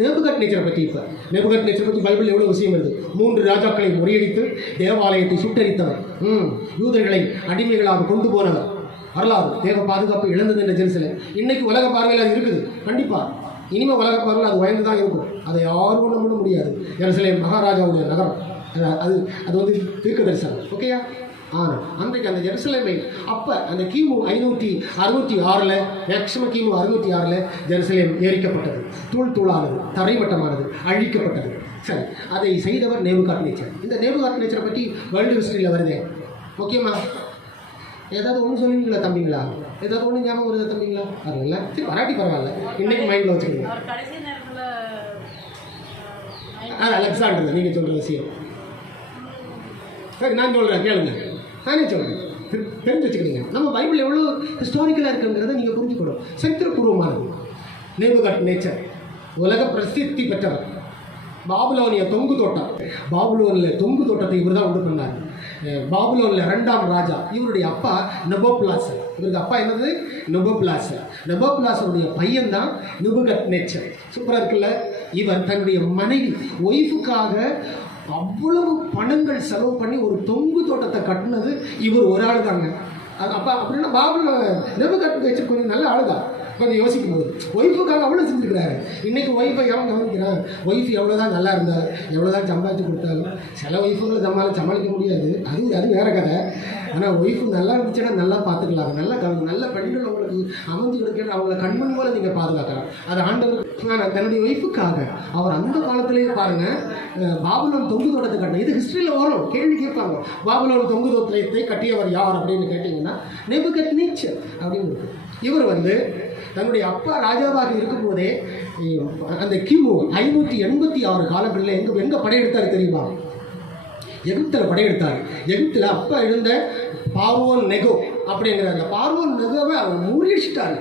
நேபுகத்நேச்சரை பற்றி நேபுகத்நேச்சரை பற்றி பைபிள் எவ்வளவு விஷயம் வருது. 3 ராஜாக்களை முறியடித்து தேவாலயத்தை சுட்டரித்தவர், யூதர்களை அடிமைகளாக கொண்டு போனவர், வரலாறு தேவ பாதுகாப்பு இழந்தது என்ற ஜெருசலேம். இன்னைக்கு உலக பார்வையில் அது இருக்குது. கண்டிப்பா இனிமேல் உலக பார்வையில் அது உயர்ந்து தான் இருக்கும். அதை யாரும் ஒன்றும் பண்ண முடியாது. ஜெருசலேம் மகாராஜாவுடைய நகரம். அது அது வந்து தீர்க்க தரிசனம். ஓகேயா? ஆனால் அன்றைக்கு அந்த ஜெருசலேமை அப்போ அந்த கிமு 566 மேக்சிமம் கிமு 606 ஜெருசலேம் எரிக்கப்பட்டது, தூள் தூளானது, தரைமட்டமானது, அழிக்கப்பட்டது. சரி, அதை செய்தவர் நேபுகாத்நேச்சர். இந்த நேபுகாத்நேச்சரை பற்றி வேர்ல்டு ஹிஸ்டரியில் வருதே. ஓகேம்மா? ஏதாவது ஒன்று சொல்லுவீங்களா தம்பிங்களா? ஏதாவது ஒன்று ஞாபகம் வருதா தம்பிங்களா? வரல, சரி வராட்டி பரவாயில்ல, இன்னைக்கு மைண்டில் வச்சுக்கோங்க. அலெக்சாண்டர் நீங்கள் சொல்கிற விஷயம் சரி, நான் சொல்கிறேன் கேளுங்க. நானே சொல்கிறேன், தெரிஞ்சு வச்சுக்கிறீங்க. நம்ம பைபிள் எவ்வளோ ஹிஸ்டாரிக்கலாக இருக்குங்கிறத நீங்கள் புரிஞ்சுக்கணும். சரித்திரபூர்வமானது. நேபுகாத்நேச்சர் உலக பிரசித்தி பெற்றவர். பாபுலோனிய தொங்கு தோட்டம், பாபுலோனில் தொங்கு தோட்டத்தை இவர் தான் உண்டு பண்ணார். பாபுலோனில் 2ஆம் ராஜா, இவருடைய அப்பா நெபோப்லாசர். இவருக்கு அப்பா என்னது? நெபோப்லாசர். நெபோப்லாசருடைய பையன் தான் நேபுகாத்நேச்சர். சூப்பராக இருக்குல்ல? இவர் தன்னுடைய மனைவி ஒய்ஃபுக்காக அவ்வளவு பணங்கள் செலவு பண்ணி ஒரு தொங்கு தோட்டத்தை கட்டினது இவர் ஒரு ஆள் தாங்க. அது அப்போ அப்படின்னா பாபுலோன் நேபுகாத்நேச்சர் கொஞ்சம் நல்ல ஆளுதான். கொஞ்சம் யோசிக்கும் போது ஒய்ஃபுக்காக அவ்வளோ செஞ்சுருக்கிறாரு. இன்றைக்கி ஒய்ஃபை எவன் கவனிக்கிறான்? ஒய்ஃப் எவ்வளோ தான் நல்லா இருந்தால், எவ்வளோ தான் சம்பாதிச்சு கொடுத்தாலும் சில ஒய்ஃபுங்களை சமாளிக்க முடியாது. அது வேறு கதை. ஆனால் ஒய்ஃபு நல்லா இருந்துச்சுன்னா நல்லா பார்த்துக்கலாம். நல்ல பெண்கள் உங்களுக்கு அமைஞ்சு கொடுக்கிற அவங்கள கண்மணி போல நீங்கள் பாதுகாக்கலாம். அது ஆண்டவர். ஆனால் தன்னுடைய ஒய்ஃபுக்காக அவர் அந்த காலத்திலேயே பாருங்கள், பாபுலோன் தொங்கு தோட்டத்தை கட்டின. இது ஹிஸ்ட்ரியில் வரும், கேள்வி கேட்பாங்க. பாபுலோன் தொங்கு தோட்டத்தை கட்டியவர் யார் அப்படின்னு கேட்டிங்கன்னா நேபுகாத்நேச்சர் அப்படின்னு இருக்கு. இவர் வந்து தன்னுடைய அப்பா ராஜாவாக இருக்கும்போதே அந்த கிமு 586 காலங்களில் எங்கே படையெடுத்தார் தெரியுமா? எகிப்தில் படையெடுத்தார். எகிப்தில் அப்பா இருந்த பார்வோன் நெகோ அப்படிங்கிற அந்த பார்வோன் நெகோவை அவர் முறியடிச்சிட்டாரு.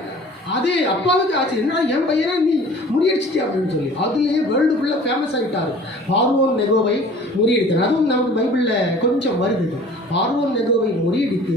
அதே அப்பாவுக்கு ஆச்சு, என்னடா என் பையனா நீ முறியடிச்சிட்டே அப்படின்னு சொல்லி அதுலேயே வேர்ல்டு ஃபுல்லாக ஃபேமஸ் ஆகிட்டார். பார்வோன் நெகோவை முறியடித்தார். அதுவும் நமக்கு பைபிளில் கொஞ்சம் வருது. பார்வோன் நெகோவை முறியடித்து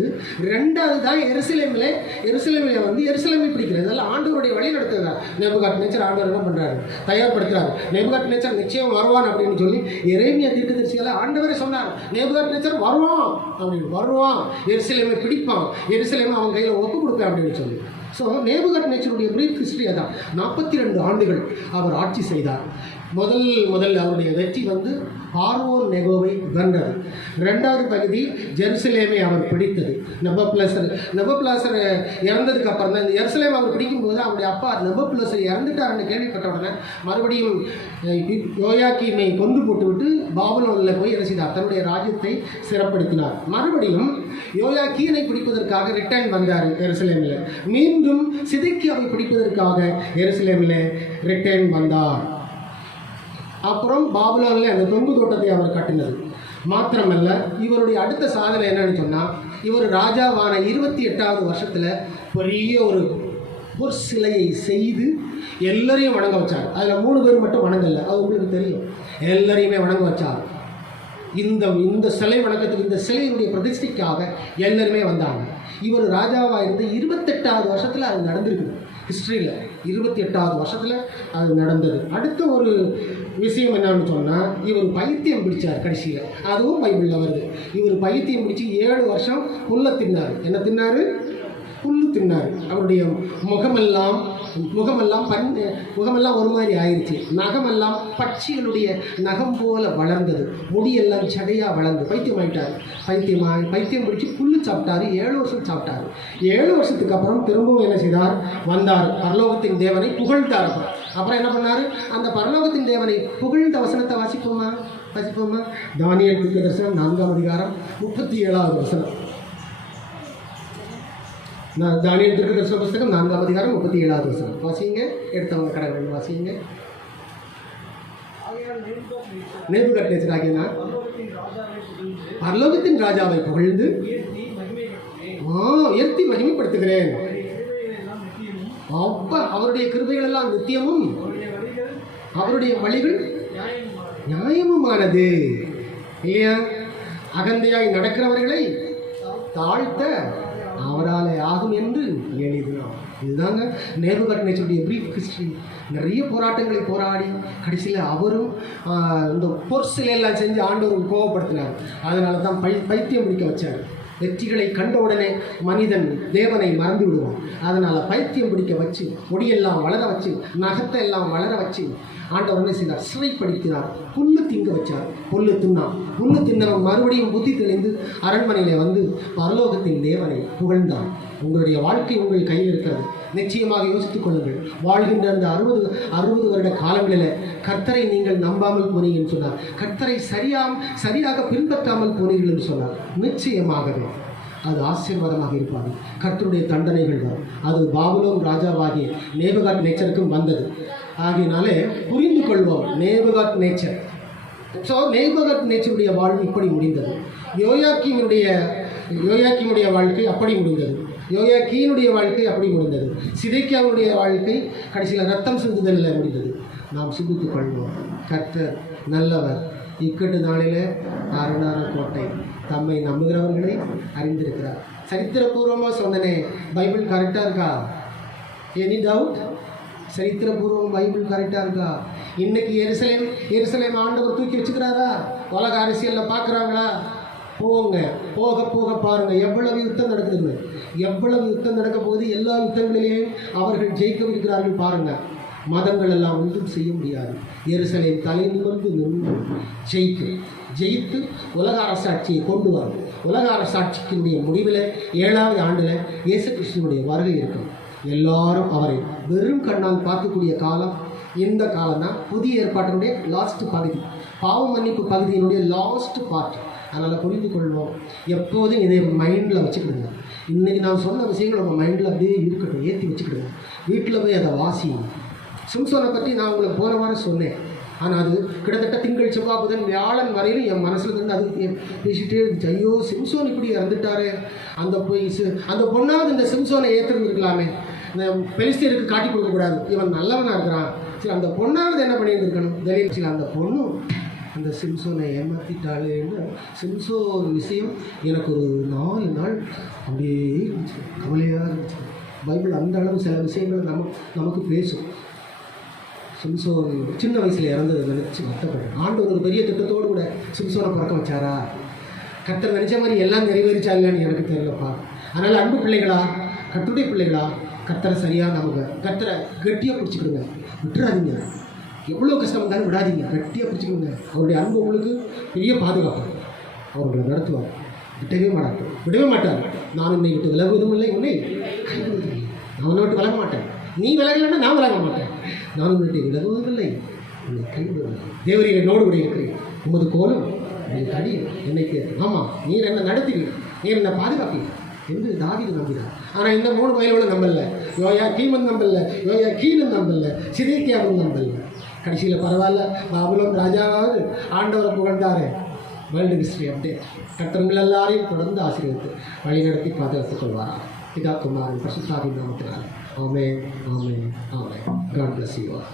2வது தான் எருசலேமில் வந்து எருசலேமை பிடிக்கிறது. இதெல்லாம் ஆண்டவருடைய வழி நடத்துகிறார். நேபுகாத்நேச்சர் ஆண்டவர் என்ன பண்ணுறாரு? தயார்படுத்துகிறார். நேபுகாத்நேச்சர் நிச்சயம் வருவான் அப்படின்னு சொல்லி எரேமியா தீர்க்கதரிசியால் ஆண்டவரே சொன்னார், நேபுகாத்நேச்சர் வருவான் அப்படின்னு, வருவான், எருசலேமை பிடிப்பான், எருசலேமை அவன் கையில் ஒப்பு கொடுப்பேன் அப்படின்னு சொல்லி. ஸோ நேபுகாத்நேச்சருடைய பிரீஃப் ஹிஸ்ட்ரி அதான். 42 ஆண்டுகள் அவர் ஆட்சி செய்தார். முதல் அவருடைய வெற்றி வந்து பார்வோன் நெகோவை வென்றது. 2வது பகுதி ஜெருசலேமை அவர் பிடித்தது. நெபோப்லாசர் இறந்ததுக்கு அப்புறம் தான் இந்த எருசலேம் அவர் பிடிக்கும்போது அவருடைய அப்பா நெபோப்லாசர் இறந்துட்டாருன்னு கேள்விப்பட்ட உடனே மறுபடியும் யோயாக்கீமை கொண்டு போட்டுவிட்டு பாபுலோனில் போய் என்ன செய்தார்? தன்னுடைய ராஜ்யத்தை சிறப்படுத்தினார். மறுபடியும் யோயாக்கீனை பிடிப்பதற்காக ரிட்டர்ன் வந்தார் எருசலேமில். மீண்டும் சிதேக்கியாவை பிடிப்பதற்காக எருசலேமில் ரிட்டர்ன் வந்தார். அப்புறம் பாபுலோனில் அந்த தொங்கு தோட்டத்தை அவர் கட்டினது மாத்திரமல்ல, இவருடைய அடுத்த சாதனை என்னன்னு சொன்னால், இவர் ராஜாவான 28வது வருஷத்தில் பெரிய ஒரு சிலையை செய்து எல்லாரையும் வணங்க வச்சார். அதில் 3 பேர் மட்டும் வணங்கலை, அது உங்களுக்கு தெரியும். எல்லாரையுமே வணங்க வச்சார். இந்த சிலை வணக்கத்துக்கு, இந்த சிலையினுடைய பிரதிஷ்டைக்காக எல்லாருமே வந்தாங்க. இவர் ராஜாவாக இருந்து 28வது வருஷத்தில் அது நடந்திருக்குது. ஹிஸ்ட்ரியில் 28வது வருஷத்தில் அது நடந்தது. அடுத்த ஒரு விஷயம் என்னன்னு சொன்னால், இவர் பைத்தியம் பிடிச்சார் கடைசியில். அதுவும் பைபிளில் வருது. இவர் பைத்தியம் பிடிச்சி 7 வருஷம் புல்லை தின்னார். என்ன தின்னார்? புல்லு தின்னார். அவருடைய முகமெல்லாம் ஒரு மாதிரி ஆயிடுச்சு. நகமெல்லாம் பட்சிகளுடைய நகம் போல வளர்ந்தது. முடியெல்லாம் சடையாக வளர்ந்து பைத்தியம் ஆகிட்டார். பைத்தியம் பிடிச்சி புல்லு சாப்பிட்டாரு. 7 வருஷம் சாப்பிட்டார். 7 வருஷத்துக்கு அப்புறம் திரும்பவும் என்ன செய்தார்? வந்தார். பரலோகத்தின் தேவனை புகழ்ந்தார். அப்புறம் என்ன பண்ணார்? அந்த பரலோகத்தின் தேவனை புகழ்ந்த வசனத்தை வாசிப்போமா? தானியேல் தீர்க்கதரிசனம் 4ஆம் அதிகாரம் 37வது வசனம். தானியேல் தீர்க்கதரிசன புத்தகம் 4ஆம் அதிகாரம் 37வது வசனம். வாசிங்க, எடுத்தவங்க கடவுள் வாசிங்க. நேபுகாத்நேச்சர் ஆகிய நான் பரலோகத்தின் ராஜாவை புகழ்ந்து உயர்த்தி மகிமைப்படுத்துகிறேன். அவருடைய கிருபைகள் எல்லாம் நித்தியமும், அவருடைய வழிகள் நியாயமுமானது. இல்லையா? அகந்தையாய் நடக்கிறவர்களை தாழ்த்த அவராலே ஆகும் என்று எளிதுதான். இதுதாங்க நேபுகாத்நேச்சருடைய பிரீஃப் ஹிஸ்டரி. நிறைய போராட்டங்களை போராடி கடைசியில் அவரும் இந்த பொர்சிலெல்லாம் செஞ்சு ஆண்டவரும் கோபப்படுத்தினார். அதனால தான் பைத்தியம் பிடிக்க வச்சார். வெற்றிகளை கண்டவுடனே மனிதன் தேவனை மறந்து விடுவான். அதனால் பைத்தியம் பிடிக்க வச்சு, முடியெல்லாம் வளர வச்சு, நகத்தை எல்லாம் வளர வச்சு ஆண்டவர் என்ன செய்தார்? சிறைப்படுத்தினார். புல்லு திங்க வச்சார். புல்லு தின்னான். புல்லு தின்னவன் மறுபடியும் புத்தி தெளிந்து அரண்மனையில் வந்து பரலோகத்தின் தேவனை புகழ்ந்தான். உங்களுடைய வாழ்க்கை உங்கள் கையில் இருக்கிறது. நிச்சயமாக யோசித்துக் கொள்ளுங்கள். வாழ்கின்ற அந்த 60 வருட காலங்களில் கர்த்தரை நீங்கள் நம்பாமல் போனீங்கன்னு சொன்னார். கர்த்தரை சரியாக பின்பற்றாமல் போனீர்கள் என்று சொன்னார். நிச்சயமாகவே அது ஆசீர்வாதமாக இருப்பாங்க. கர்த்தருடைய தண்டனைகள் வரும். அது பாபிலோன் ராஜாவாகிய நேபுகாத்நேச்சருக்கும் வந்தது. ஆகையினாலே புரிந்து கொள்வோம் நேபுகாத்நேச்சர். ஸோ நேபுகாத்நேச்சருடைய வாழ்வு இப்படி முடிந்தது. யோயாக்கீமுடைய வாழ்க்கை அப்படி முடிந்தது. யோயாக்கீனுடைய வாழ்க்கை அப்படி முடிந்தது. சிதேக்கியாவுடைய வாழ்க்கை கடைசியில் ரத்தம் சிந்துதலில் முடிந்தது. நாம் சிந்தித்துக் கொள்வோம். கர்த்தர் நல்லவர். இக்கட்டு நாளில் அரணான கோட்டை தம்மை நம்புகிறவர்களை அறிந்திருக்கிறார். சரித்திரபூர்வமாக சொன்னனே, பைபிள் கரெக்டாக இருக்கா? Any doubt? சரித்திரபூர்வம் பைபிள் கரெக்டாக இருக்கா? இன்னைக்கு எருசலேம் ஆண்டவர் தூக்கி வச்சுக்கிறாரா? உலக அரசியலில் பார்க்குறாங்களா? போக பாருங்கள் எவ்வளவு யுத்தம் நடக்குதுன்னு. எவ்வளவு யுத்தம் நடக்க போகுது. எல்லா யுத்தங்களிலேயும் அவர்கள் ஜெயிக்கவிருக்கிறார்கள் பாருங்கள். மதங்கள் எல்லாம் ஒன்றும் செய்ய முடியாது. எருசலேம் தலை நிமிர்ந்து நின்று ஜெயித்து உலக அரசாட்சியை கொண்டு வரும். உலக அரசாட்சிக்கினுடைய முடிவில் 7வது ஆண்டில் இயேசு கிறிஸ்துவினுடைய வருகை இருக்கும். எல்லாரும் அவரை வெறும் கண்ணால் பார்க்கக்கூடிய காலம் இந்த காலம் தான். புதிய ஏற்பாட்டினுடைய லாஸ்ட் பகுதி, பாவ மன்னிப்பு பகுதியினுடைய லாஸ்ட் பார்ட். அதனால் புரிந்து கொள்வோம். எப்போதும் இதை மைண்டில் வச்சுக்கிடுங்க. இன்றைக்கி நான் சொன்ன விஷயங்கள் உங்கள் மைண்டில் அப்படியே இருக்கட்டும், ஏற்றி வச்சுக்கிடுங்க. வீட்டில் போய் அதை வாசிங்க. சிம்சோனை பற்றி நான் உங்களுக்கு போன வாரம் சொன்னேன். ஆனால் அது கிட்டத்தட்ட திங்கள், செவ்வாய், புதன், வியாழன் வரையிலும் என் மனசில் இருந்து அது பேசிகிட்டே இருந்துச்சு. ஐயோ, சிம்சோன் இப்படி இறந்துட்டாரு. அந்த பொண்ணாவது இந்த சிம்சோனை ஏற்றுருந்துருக்கலாமே. இந்த பெலிஸ்தியருக்கு காட்டி கொடுக்கக்கூடாது, இவன் நல்லவனாக இருக்கிறான். சரி, அந்த பொண்ணாவது என்ன பண்ணியிருந்துருக்கணும்? தெரியல. அந்த பொண்ணும் அந்த சிம்சோனை ஏமாற்றிட்டாளேன்னு சிம்சோன் விஷயம் எனக்கு ஒரு 4 நாள் அப்படியே இருந்துச்சு, கவலையாக இருந்துச்சு. பைபிள் அந்த அளவு சில விஷயங்கள் நமக்கு பேசும். சிம்சோன் சின்ன வயசில் இறந்தது நினச்சி வருத்தப்பட்டேன். ஆண்டவர் ஒரு பெரிய திட்டத்தோடு கூட சிம்சோனை பிறக்க வச்சாரா? கர்த்தர் நினச்ச மாதிரி எல்லாம் நிறைவேறிச்சாங்கன்னு எனக்கு தெரியலப்பா. அதனால் அன்பு பிள்ளைகளா, கர்த்தருடைய பிள்ளைகளா, கர்த்தரை சரியாக நமக்கு கர்த்தரை கட்டியாக பிடிச்சிக்கிடுங்க, விட்டுறாதீங்க. எவ்வளோ கஷ்டம் இருந்தாலும் விடாதீங்க, கட்டியாக பிடிச்சிக்கோங்க. அவருடைய அன்பு உங்களுக்கு பெரிய பாதுகாப்பு. அவர்களை நடத்துவார், விடவே மாட்டார். நான் உன்னை விட்டு விலகுவதும் இல்லை, உன்னை கைவிடுவதில்லை. நான் உன்னை விட்டு விலக மாட்டேன். நீ விலகலைன்னா நான் விலக மாட்டேன். நான் உன்னை விட்டு விலகுவதில்லை, உன்னை கைவிடுவதில்லை. தேவரீர் என்னோடு கூட இருக்கிறேன். உமது கோலும் உங்களுக்கு அடி என்னை கேட்கு. ஆமாம், நீர் என்ன நடத்துவீர், நீர் என்ன பாதுகாப்பீர் என்று தாவீது நம்பினார். ஆனால் இந்த 3 வயலோடு நம்பல. யோயாக்கீமும் நம்பல, யோயாக்கீனும் நம்பல, சிதேக்கியாவும் நம்பல. கடைசியில் பரவாயில்ல, பாபிலோன் ராஜாவாவது ஆண்டவரை புகழ்ந்தாரு. World history update. கர்த்தர்கள் எல்லாரையும் தொடர்ந்து ஆசீர்வதித்து வழிநடத்தி பாதுகாத்துக் கொள்வார். பிதா குமாரன் பரிசுத்த ஆவியின் நாமத்தினாலே. ஆமென், ஆமென், ஆமென். God bless you all.